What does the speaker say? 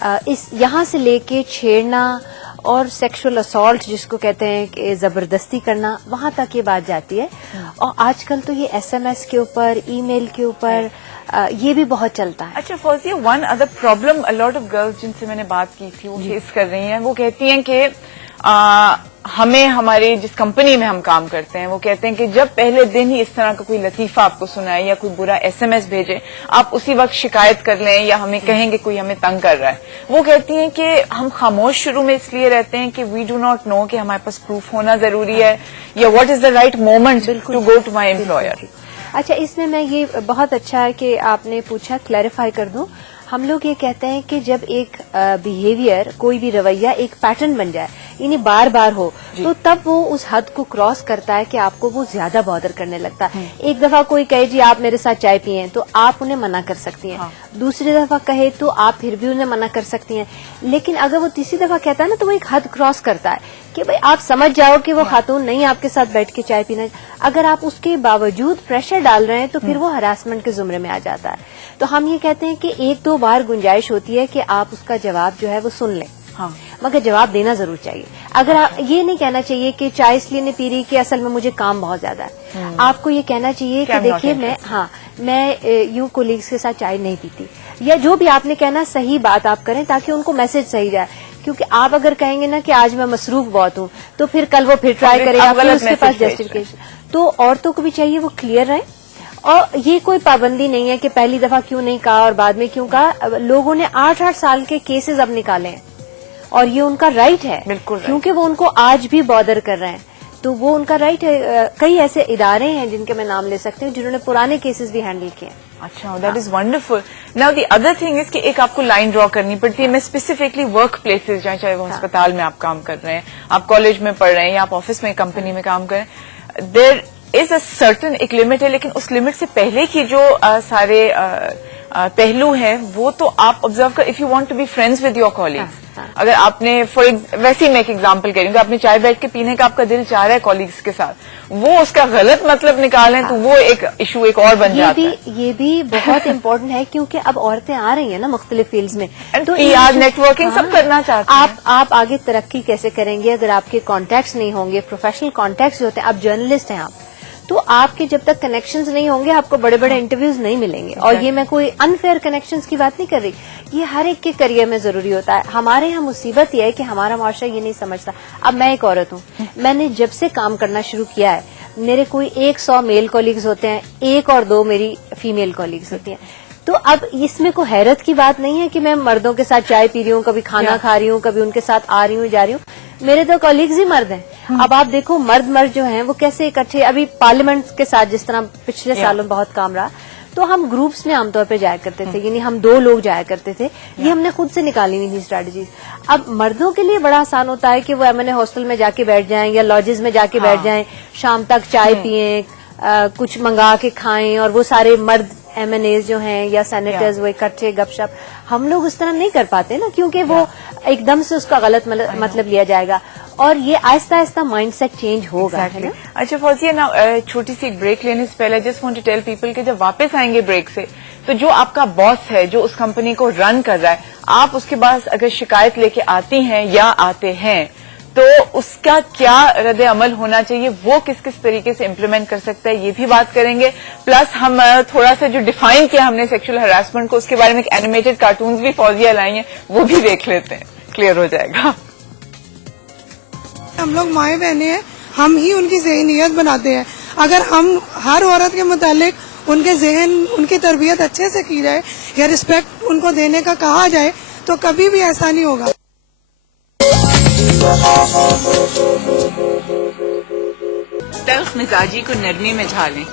اس یہاں سے لے کے چھیڑنا اور سیکشل اسالٹ جس کو کہتے ہیں کہ زبردستی کرنا، وہاں تک یہ بات جاتی ہے. اور آج کل تو یہ SMS کے اوپر، ای میل کے اوپر یہ بھی بہت چلتا ہے. اچھا Fauzia, one other problem lot of girls جن سے میں نے بات کی تھی وہ فیس کر رہی ہیں، وہ کہتی ہیں کہ ہمیں ہمارے جس کمپنی میں ہم کام کرتے ہیں وہ کہتے ہیں کہ جب پہلے دن ہی اس طرح کا کوئی لطیفہ آپ کو سنائے یا کوئی برا SMS بھیجے، آپ اسی وقت شکایت کر لیں یا ہمیں کہیں گے کوئی ہمیں تنگ کر رہا ہے. وہ کہتی ہیں کہ ہم خاموش شروع میں اس لیے رہتے ہیں کہ وی ڈو ناٹ نو کہ ہمارے پاس پروف ہونا ضروری ہے یا what is the right moment to go to my employer. اچھا، اس میں یہ بہت اچھا ہے کہ آپ نے پوچھا، کلیریفائی کر دوں. ہم لوگ یہ کہتے ہیں کہ جب ایک بیہیویئر، کوئی بھی رویہ ایک پیٹرن بن جائے، یعنی بار بار ہو، تو تب وہ اس حد کو کراس کرتا ہے کہ آپ کو وہ زیادہ بادر کرنے لگتا ہے. ایک دفعہ کوئی کہے جی آپ میرے ساتھ چائے پیئیں تو آپ انہیں منع کر سکتی ہیں، دوسری دفعہ کہے تو آپ پھر بھی انہیں منع کر سکتی ہیں. لیکن اگر وہ تیسری دفعہ کہتا ہے نا تو وہ ایک حد کراس کرتا ہے کہ بھئی آپ سمجھ جاؤ کہ وہ خاتون نہیں آپ کے ساتھ بیٹھ کے چائے پینا. اگر آپ اس کے باوجود پریشر ڈال رہے ہیں تو پھر وہ ہراسمنٹ کے زمرے میں آ جاتا ہے. تو ہم یہ کہتے ہیں کہ ایک دو بار گنجائش ہوتی ہے کہ آپ اس کا جواب جو ہے وہ سن لیں، مگر جواب دینا ضرور چاہیے. اگر یہ نہیں کہنا چاہیے کہ چائے اس لیے نہیں پی رہی کہ اصل میں مجھے کام بہت زیادہ ہے. آپ کو یہ کہنا چاہیے کہ دیکھیے میں یوں کولیگز کے ساتھ چائے نہیں پیتی، یا جو بھی آپ نے کہنا صحیح بات آپ کریں تاکہ ان کو میسج صحیح جائے. کیونکہ آپ اگر کہیں گے نا کہ آج میں مصروف بہت ہوں تو پھر کل وہ پھر ٹرائی کرے گا، پھر اس کے پاس جسٹیفیکیشن. تو عورتوں کو بھی چاہیے وہ کلیئر رہیں. اور یہ کوئی پابندی نہیں ہے کہ پہلی دفعہ کیوں نہیں کہا اور بعد میں کیوں کہا. لوگوں نے 8 سال کے کیسز اب نکالے ہیں اور یہ ان کا رائٹ ہے، کیونکہ وہ ان کو آج بھی بادر کر رہے ہیں تو وہ ان کا رائٹ ہے. کئی ایسے ادارے ہیں جن کے میں نام لے سکتی ہوں جنہوں نے پرانے کیسز بھی ہینڈل کیے. اچھا، that is wonderful. Now the other thing is کہ ایک آپ کو لائن ڈرا کرنی پڑتی ہے. میں اسپیسیفکلی ورک پلیسز جائیں، چاہے وہ ہسپتال میں آپ کام کر رہے ہیں، آپ کالج میں پڑھ رہے ہیں یا آپ آفس میں کمپنی میں کام کر رہے ہیں، دیر از اے سرٹن ایک لمٹ ہے. لیکن اس لمٹ سے پہلے کی جو سارے پہلو ہیں وہ تو آپ آبزرو کر. If you want to be friends with your colleagues, اگر آپ نے ویسے ہی میں ایک ایگزامپل کہہ رہی ہوں کہ آپ نے چائے بیٹھ کے پینے کا آپ کا دل چاہ رہا ہے کالیگز کے ساتھ، وہ اس کا غلط مطلب نکالیں تو وہ ایک ایشو ایک اور بن جاتا ہے. یہ بھی بہت امپورٹنٹ ہے کیونکہ اب عورتیں آ رہی ہیں نا مختلف فیلڈز میں، تو نیٹ ورکنگ سب کرنا چاہتے ہیں. آپ آگے ترقی کیسے کریں گے اگر آپ کے کانٹیکٹس نہیں ہوں گے، پروفیشنل کانٹیکٹس ہوتے ہیں. آپ جرنلسٹ ہیں، آپ تو آپ کے جب تک کنیکشنز نہیں ہوں گے آپ کو بڑے بڑے انٹرویوز نہیں ملیں گے. اور یہ میں کوئی انفیئر کنیکشنز کی بات نہیں کر رہی، یہ ہر ایک کے کریئر میں ضروری ہوتا ہے. ہمارے یہاں مصیبت یہ ہے کہ ہمارا معاشرہ یہ نہیں سمجھتا. اب میں ایک عورت ہوں، میں نے جب سے کام کرنا شروع کیا ہے میرے کوئی 100 میل کولیگز ہوتے ہیں، 1 اور 2 میری فیمیل کولیگز ہوتی ہیں. تو اب اس میں کوئی حیرت کی بات نہیں ہے کہ میں مردوں کے ساتھ چائے پی رہی ہوں، کبھی کھانا کھا رہی ہوں، کبھی ان کے ساتھ آ رہی ہوں جا رہی ہوں. میرے تو کولیگز ہی مرد ہیں. اب آپ دیکھو مرد جو ہیں وہ کیسے اکٹھے، ابھی پارلیمنٹ کے ساتھ جس طرح پچھلے سالوں میں بہت کام رہا تو ہم گروپس میں عام طور پہ جایا کرتے تھے، یعنی ہم 2 لوگ جایا کرتے تھے. یہ ہم نے خود سے نکالی ہوئی تھی اسٹریٹجیز. اب مردوں کے لیے بڑا آسان ہوتا ہے کہ وہ M&A ہاسٹل میں جا کے بیٹھ جائیں یا لاجز میں جا کے بیٹھ جائیں، شام تک چائے پیئیں، کچھ منگا کے کھائیں، اور وہ سارے مرد M&As جو ہیں یا سینیٹرز وہ اکٹھے گپ شپ. ہم لوگ اس طرح نہیں کر پاتے نا، کیونکہ وہ ایک دم سے اس کا غلط مطلب لیا جائے گا، اور یہ آہستہ آہستہ مائنڈ سیٹ چینج ہوگا. اچھا فوزیہ، نا چھوٹی سی ایک بریک لینے سے پہلے just want to tell people کہ جب واپس آئیں گے بریک سے تو جو آپ کا باس ہے جو اس کمپنی کو رن کر رہا ہے، آپ اس کے پاس اگر شکایت لے کے آتی ہیں یا آتے ہیں تو اس کا کیا رد عمل ہونا چاہیے، وہ کس کس طریقے سے امپلیمنٹ کر سکتا ہے، یہ بھی بات کریں گے. پلس ہم تھوڑا سا جو ڈیفائن کیا ہم نے سیکشل ہراسمنٹ کو، اس کے بارے میں ایک اینیمیٹڈ کارٹونز بھی فوزیہ لائی ہیں، وہ بھی دیکھ لیتے ہیں، کلیئر ہو جائے گا. ہم لوگ مائیں بہنیں ہیں، ہم ہی ان کی ذہنیت بناتے ہیں. اگر ہم ہر عورت کے متعلق ان کے ذہن، ان کی تربیت اچھے سے کی جائے یا رسپیکٹ ان کو دینے کا کہا جائے تو کبھی بھی ایسا نہیں ہوگا. تلخ مزاجی کو نرمی میں ڈھالیں،